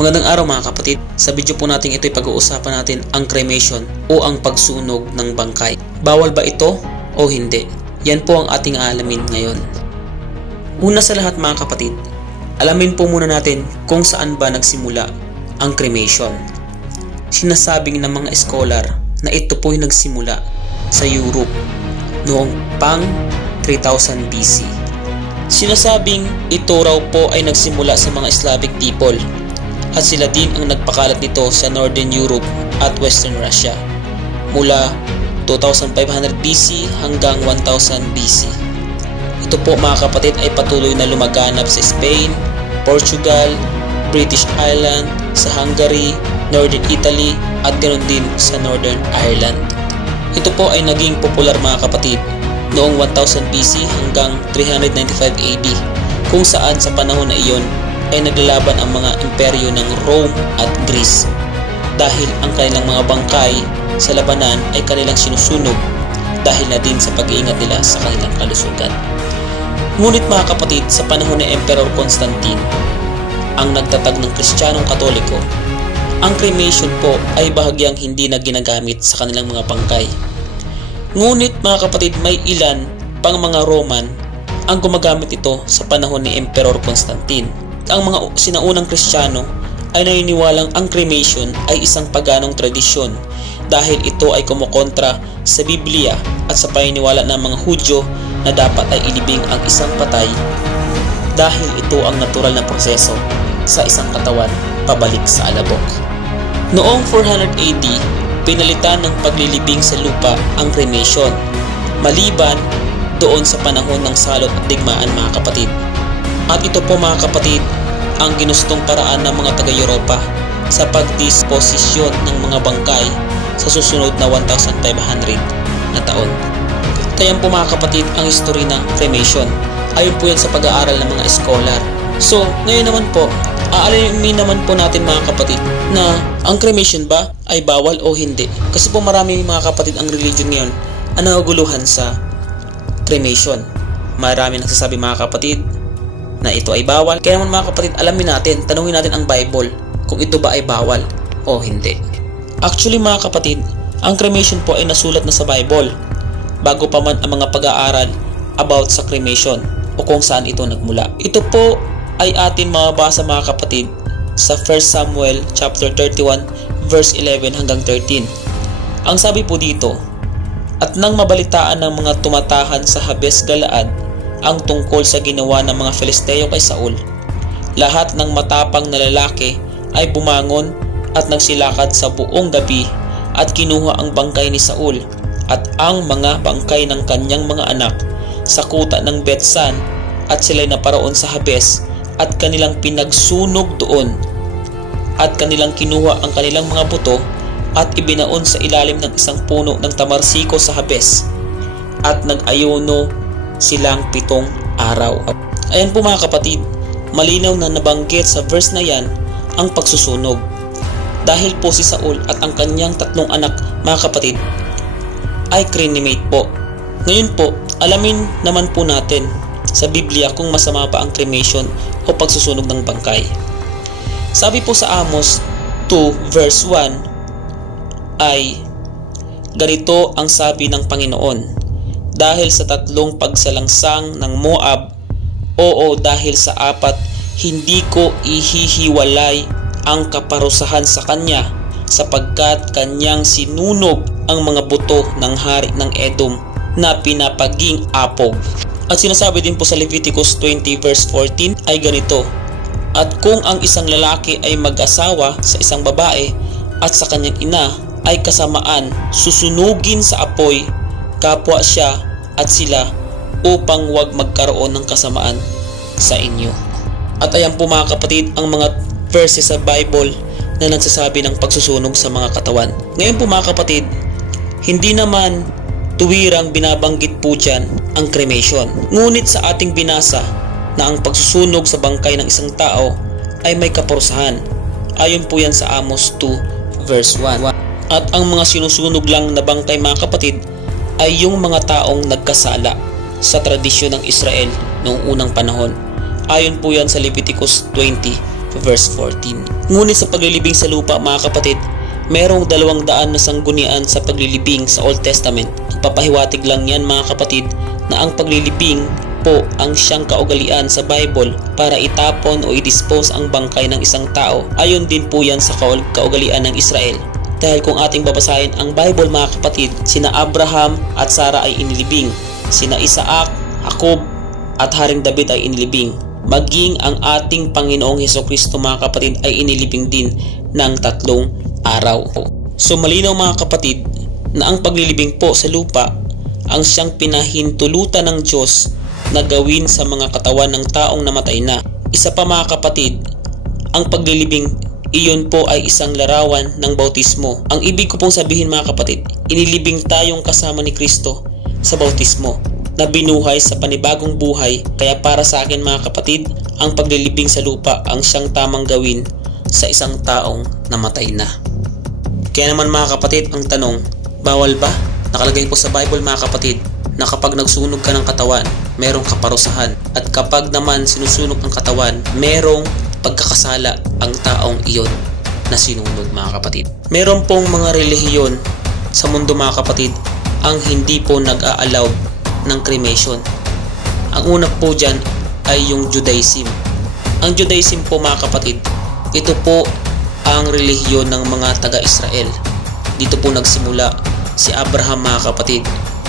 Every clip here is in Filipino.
Magandang araw mga kapatid. Sa video po natin ito ay pag-uusapan natin ang cremation o ang pagsunog ng bangkay. Bawal ba ito o hindi? Yan po ang ating aalamin ngayon. Una sa lahat mga kapatid, alamin po muna natin kung saan ba nagsimula ang cremation. Sinasabing ng mga scholar na ito po ay nagsimula sa Europe noong pang 3000 BC. Sinasabing ito raw po ay nagsimula sa mga Slavic people at sila din ang nagpakalat nito sa Northern Europe at Western Russia mula 2500 BC hanggang 1000 BC. Ito po mga kapatid ay patuloy na lumaganap sa Spain, Portugal, British Island, sa Hungary, Northern Italy at ganoon din sa Northern Ireland. Ito po ay naging popular mga kapatid noong 1000 BC hanggang 395 AD kung saan sa panahon na iyon ay naglalaban ang mga imperyo ng Rome at Greece dahil ang kanilang mga bangkay sa labanan ay kanilang sinusunog dahil na din sa pag-iingat nila sa kanilang kalusugan. Ngunit mga kapatid, sa panahon ni Emperor Constantine, ang nagtatag ng Kristiyanong Katoliko, ang cremation po ay bahagyang hindi na ginagamit sa kanilang mga bangkay. Ngunit mga kapatid, may ilan pang mga Roman ang gumagamit ito sa panahon ni Emperor Constantine. Ang mga sinaunang Kristiyano ay naniniwalang ang cremation ay isang paganong tradisyon dahil ito ay kumukontra sa Biblia at sa paniniwala ng mga Hudyo na dapat ay ilibing ang isang patay dahil ito ang natural na proseso sa isang katawan pabalik sa alabok. Noong 400 AD, pinalitan ng paglilibing sa lupa ang cremation maliban doon sa panahon ng salot at digmaan mga kapatid. At ito po mga kapatid ang ginustong paraan ng mga taga-Europa sa pagdisposisyon ng mga bangkay sa susunod na 1,500 na taon. Kaya po mga kapatid ang history ng cremation. Ayon po yan sa pag-aaral ng mga scholar. So ngayon naman po, aalamin naman po natin mga kapatid na ang cremation ba ay bawal o hindi. Kasi po marami mga kapatid ang religion ngayon ang naguguluhan sa cremation. Marami nagsasabi mga kapatid na ito ay bawal. Kaya naman mga kapatid, alamin natin, tanungin natin ang Bible kung ito ba ay bawal o hindi. Actually mga kapatid, ang cremation po ay nasulat na sa Bible bago pa man ang mga pag-aaral about sa cremation o kung saan ito nagmula. Ito po ay atin mababasa mga kapatid sa 1 Samuel chapter 31 verse 11 hanggang 13. Ang sabi po dito, at nang mabalitaan ng mga tumatahan sa Habes Galaad ang tungkol sa ginawa ng mga Filisteo kay Saul, lahat ng matapang na lalaki ay bumangon at nagsilakad sa buong gabi at kinuha ang bangkay ni Saul at ang mga bangkay ng kanyang mga anak sa kuta ng Betsan at sila'y naparoon sa Habes at kanilang pinagsunog doon at kanilang kinuha ang kanilang mga buto at ibinaon sa ilalim ng isang puno ng tamarsiko sa Habes at nag-ayuno silang 7 araw. Ayan po mga kapatid, malinaw na nabanggit sa verse na yan ang pagsusunog. Dahil po si Saul at ang kanyang 3 anak mga kapatid ay cremate po. Ngayon po, alamin naman po natin sa Biblia kung masama pa ang cremation o pagsusunog ng bangkay. Sabi po sa Amos 2 verse 1 ay ganito ang sabi ng Panginoon, dahil sa 3 pagsalangsang ng Moab, oo dahil sa 4, hindi ko ihihiwalay ang kaparusahan sa kanya sapagkat kanyang sinunog ang mga buto ng hari ng Edom na pinapaging apog. At sinasabi din po sa Leviticus 20 verse 14 ay ganito, at kung ang isang lalaki ay mag-asawa sa isang babae at sa kanyang ina ay kasamaan, susunugin sa apoy kapwa siya at sila upang wag magkaroon ng kasamaan sa inyo. At ayan po mga kapatid ang mga verses sa Bible na nagsasabi ng pagsusunog sa mga katawan. Ngayon po mga kapatid, hindi naman tuwirang binabanggit po dyan ang cremation. Ngunit sa ating binasa na ang pagsusunog sa bangkay ng isang tao ay may kaparusahan. Ayon po yan sa Amos 2 verse 1. At ang mga sinusunog lang na bangkay mga kapatid ay yung mga taong nagkasala sa tradisyon ng Israel noong unang panahon. Ayon po yan sa Leviticus 20 verse 14. Ngunit sa paglilibing sa lupa mga kapatid, merong 200 na sanggunian sa paglilibing sa Old Testament. Papahiwatig lang yan mga kapatid na ang paglilibing po ang siyang kaugalian sa Bible para itapon o i-dispose ang bangkay ng isang tao. Ayon din po yan sa kaugalian ng Israel. Dahil kung ating babasahin ang Bible mga kapatid, sina Abraham at Sarah ay inilibing. Sina Isaac, Jacob at Haring David ay inilibing. Maging ang ating Panginoong Hesukristo mga kapatid ay inilibing din ng 3 araw. So malinaw mga kapatid na ang paglilibing po sa lupa ang siyang pinahintulutan ng Diyos na gawin sa mga katawan ng taong namatay na. Isa pa mga kapatid, ang paglilibing iyon po ay isang larawan ng bautismo. Ang ibig ko pong sabihin mga kapatid, inilibing tayong kasama ni Kristo sa bautismo na binuhay sa panibagong buhay. Kaya para sa akin mga kapatid, ang paglilibing sa lupa ang siyang tamang gawin sa isang taong namatay na. Kaya naman mga kapatid, ang tanong, bawal ba? Nakalagay po sa Bible mga kapatid na kapag nagsunog ka ng katawan, merong kaparusahan. At kapag naman sinusunog ang katawan, merong pagkakasala ang taong iyon na sinunog mga kapatid. Meron pong mga relihiyon sa mundo mga kapatid ang hindi po nag-a-allow ng cremation. Ang una po dyan ay yung Judaism. Ang Judaism po mga kapatid, ito po ang relihiyon ng mga taga-Israel. Dito po nagsimula si Abraham mga kapatid.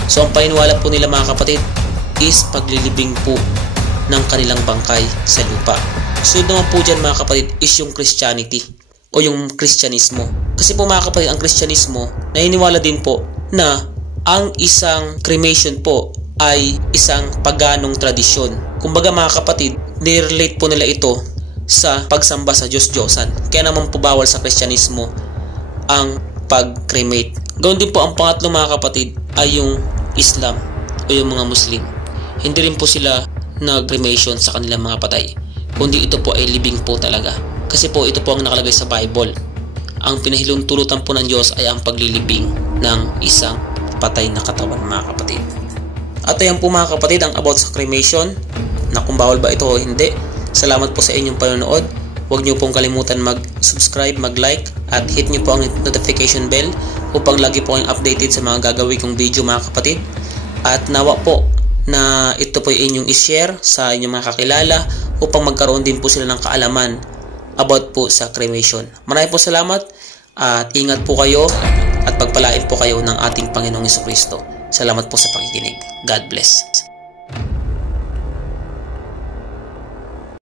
So ang paniniwala po nila mga kapatid is paglilibing po ng kanilang bangkay sa lupa. Sunod naman po dyan mga kapatid is yung Christianity o yung Kristyanismo. Kasi po mga kapatid, ang Kristyanismo naniniwala din po na ang isang cremation po ay isang paganong tradisyon. Kumbaga mga kapatid, nirelate po nila ito sa pagsamba sa Diyos-Diyosan. Kaya naman po bawal sa Kristyanismo ang pag-cremate. Gawin din po ang pangatlo mga kapatid ay yung Islam o yung mga Muslim. Hindi rin po sila nag-cremation sa kanilang mga patay, kundi ito po ay libing po talaga. Kasi po ito po ang nakalagay sa Bible. Ang pinahiluntulutan po ng Diyos ay ang paglilibing ng isang patay na katawan mga kapatid. At ayan po mga kapatid ang about sa cremation, na kung bawal ba ito o hindi. Salamat po sa inyong panonood. Huwag niyo pong kalimutan mag-subscribe, mag-like at hit niyo po ang notification bell upang lagi po kayong updated sa mga gagawin kong video mga kapatid. At nawa po na ito po inyong i-share sa inyong mga kakilala upang magkaroon din po sila ng kaalaman about po sa cremation. Maraming po salamat at ingat po kayo at pagpalain po kayo ng ating Panginoong Hesukristo. Salamat po sa pakikinig. God bless.